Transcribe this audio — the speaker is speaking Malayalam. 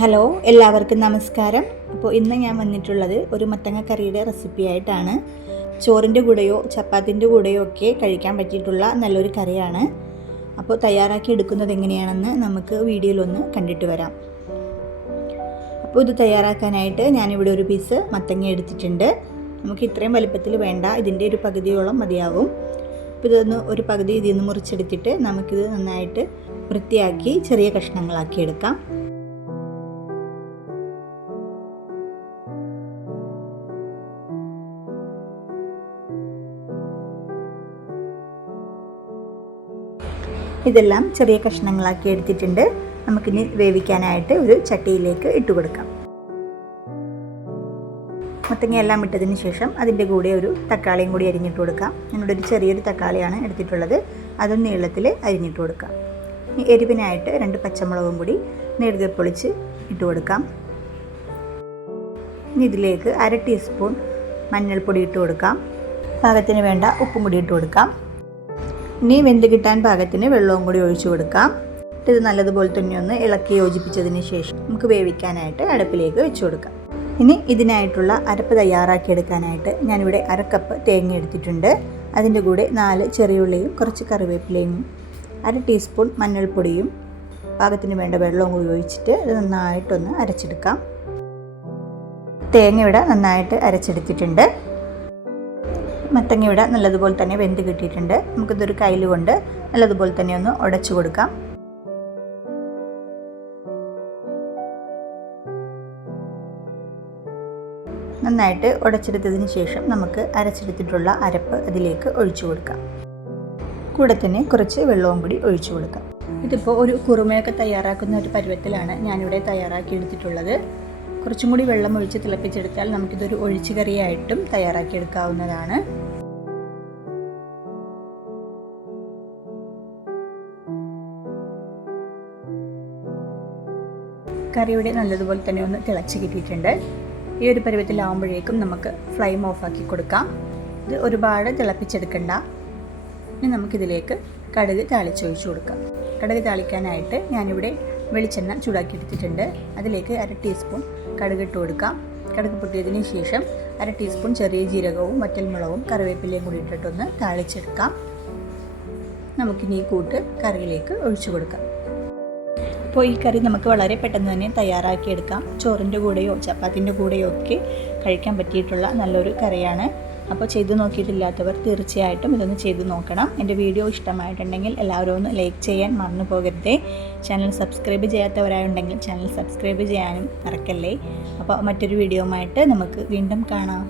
ഹലോ, എല്ലാവർക്കും നമസ്കാരം. അപ്പോൾ ഇന്ന് ഞാൻ വന്നിട്ടുള്ളത് ഒരു മത്തങ്ങ കറിയുടെ റെസിപ്പി ആയിട്ടാണ്. ചോറിൻ്റെ കൂടെയോ ചപ്പാത്തിൻ്റെ കൂടെയോ ഒക്കെ കഴിക്കാൻ പറ്റിയിട്ടുള്ള നല്ലൊരു കറിയാണ്. അപ്പോൾ തയ്യാറാക്കി എടുക്കുന്നത് എങ്ങനെയാണെന്ന് നമുക്ക് വീഡിയോയിലൊന്ന് കണ്ടിട്ട് വരാം. അപ്പോൾ ഇത് തയ്യാറാക്കാനായിട്ട് ഞാനിവിടെ ഒരു പീസ് മത്തങ്ങ എടുത്തിട്ടുണ്ട്. നമുക്ക് ഇത്രയും വലുപ്പത്തിൽ വേണ്ട, ഇതിൻ്റെ ഒരു പകുതിയോളം മതിയാകും. അപ്പോൾ ഇതൊന്ന് ഒരു പകുതി ഇതിൽ നിന്ന് മുറിച്ചെടുത്തിട്ട് നമുക്കിത് നന്നായിട്ട് വൃത്തിയാക്കി ചെറിയ കഷ്ണങ്ങളാക്കി എടുക്കാം. ഇതെല്ലാം ചെറിയ കഷ്ണങ്ങളാക്കി എടുത്തിട്ടുണ്ട്. നമുക്കിനി വേവിക്കാനായിട്ട് ഒരു ചട്ടിയിലേക്ക് ഇട്ട് കൊടുക്കാം. മത്തങ്ങയെല്ലാം ഇട്ടതിന് ശേഷം അതിൻ്റെ കൂടെ ഒരു തക്കാളിയും കൂടി അരിഞ്ഞിട്ട് കൊടുക്കാം. ഞാനിവിടെ ഒരു ചെറിയൊരു തക്കാളിയാണ് എടുത്തിട്ടുള്ളത്, അതും നീളത്തിൽ അരിഞ്ഞിട്ട് കൊടുക്കാം. ഈ എരിവിനായിട്ട് 2 പച്ചമുളകും കൂടി നെടുകെ പൊളിച്ച് ഇട്ട് കൊടുക്കാം. ഇനി ഇതിലേക്ക് 1/2 ടീസ്പൂൺ മഞ്ഞൾപ്പൊടി ഇട്ട് കൊടുക്കാം. പാകത്തിന് വേണ്ട ഉപ്പും കൂടി ഇട്ട് കൊടുക്കാം. ഇനി വെന്ത് കിട്ടാൻ പാകത്തിന് വെള്ളവും കൂടി ഒഴിച്ചു കൊടുക്കാം. ഇത് നല്ലതുപോലെ തന്നെ ഒന്ന് ഇളക്കി യോജിപ്പിച്ചതിന് ശേഷം നമുക്ക് വേവിക്കാനായിട്ട് അടുപ്പിലേക്ക് വെച്ച് കൊടുക്കാം. ഇനി ഇതിനായിട്ടുള്ള അരപ്പ് തയ്യാറാക്കിയെടുക്കാനായിട്ട് ഞാനിവിടെ 1/2 കപ്പ് തേങ്ങ എടുത്തിട്ടുണ്ട്. അതിൻ്റെ കൂടെ 4 ചെറിയുള്ളിയും കുറച്ച് കറിവേപ്പിലയും 1/2 ടീസ്പൂൺ മഞ്ഞൾപ്പൊടിയും പാകത്തിന് വേണ്ട വെള്ളവും കൂടി ഒഴിച്ചിട്ട് ഇത് നന്നായിട്ടൊന്ന് അരച്ചെടുക്കാം. തേങ്ങ ഇവിടെ നന്നായിട്ട് അരച്ചെടുത്തിട്ടുണ്ട്. മത്തങ്ങ ഇവിടെ നല്ലതുപോലെ തന്നെ വെന്ത് കിട്ടിയിട്ടുണ്ട്. നമുക്കിതൊരു കയ്യിൽ കൊണ്ട് നല്ലതുപോലെ തന്നെ ഒന്ന് ഉടച്ചു കൊടുക്കാം. നന്നായിട്ട് ഉടച്ചെടുത്തതിന് ശേഷം നമുക്ക് അരച്ചെടുത്തിട്ടുള്ള അരപ്പ് അതിലേക്ക് ഒഴിച്ചു കൊടുക്കാം. കൂടെ തന്നെ കുറച്ച് വെള്ളവും കൂടി ഒഴിച്ചു കൊടുക്കാം. ഇതിപ്പോൾ ഒരു കുറുമയൊക്കെ തയ്യാറാക്കുന്ന ഒരു പരുവത്തിലാണ് ഞാനിവിടെ തയ്യാറാക്കി എടുത്തിട്ടുള്ളത്. കുറച്ചും കൂടി വെള്ളം ഒഴിച്ച് തിളപ്പിച്ചെടുത്താൽ നമുക്കിതൊരു ഒഴിച്ചു കറിയായിട്ടും തയ്യാറാക്കിയെടുക്കാവുന്നതാണ്. കറിയുടെ നല്ലതുപോലെ തന്നെ ഒന്ന് തിളച്ച് കിട്ടിയിട്ടുണ്ട്. ഈ ഒരു പരുവത്തിലാവുമ്പോഴേക്കും നമുക്ക് ഫ്ലെയിം ഓഫാക്കി കൊടുക്കാം. ഇത് ഒരുപാട് തിളപ്പിച്ചെടുക്കണ്ട. ഇനി നമുക്കിതിലേക്ക് കടുക് താളിച്ചൊഴിച്ച് കൊടുക്കാം. കടുക് താളിക്കാനായിട്ട് ഞാനിവിടെ വെളിച്ചെണ്ണ ചൂടാക്കി എടുത്തിട്ടുണ്ട്. അതിലേക്ക് 1/2 ടീസ്പൂൺ കടുക് ഇട്ട് കൊടുക്കാം. കടുക് പൊട്ടിയതിന് ശേഷം 1/2 ടീസ്പൂൺ ചെറിയ ജീരകവും വറ്റൽമുളകും കറിവേപ്പിലയും കൂടി ഇട്ടിട്ടൊന്ന് താളിച്ചെടുക്കാം. നമുക്കിനി ഈ കൂട്ട് കറിയിലേക്ക് ഒഴിച്ചു കൊടുക്കാം. അപ്പോൾ ഈ കറി നമുക്ക് വളരെ പെട്ടെന്ന് തന്നെ തയ്യാറാക്കിയെടുക്കാം. ചോറിൻ്റെ കൂടെയോ ചപ്പാത്തിൻ്റെ കൂടെയോ ഒക്കെ കഴിക്കാൻ പറ്റിയിട്ടുള്ള നല്ലൊരു കറിയാണ്. അപ്പോൾ ചെയ്തു നോക്കിയിട്ടില്ലാത്തവർ തീർച്ചയായിട്ടും ഇതൊന്ന് ചെയ്തു നോക്കണം. എൻ്റെ വീഡിയോ ഇഷ്ടമായിട്ടുണ്ടെങ്കിൽ എല്ലാവരും ഒന്ന് ലൈക്ക് ചെയ്യാൻ മറന്നു പോകരുതേ. ചാനൽ സബ്സ്ക്രൈബ് ചെയ്യാത്തവരായുണ്ടെങ്കിൽ ചാനൽ സബ്സ്ക്രൈബ് ചെയ്യാനും മറക്കല്ലേ. അപ്പോൾ മറ്റൊരു വീഡിയോയുമായിട്ട് നമുക്ക് വീണ്ടും കാണാം.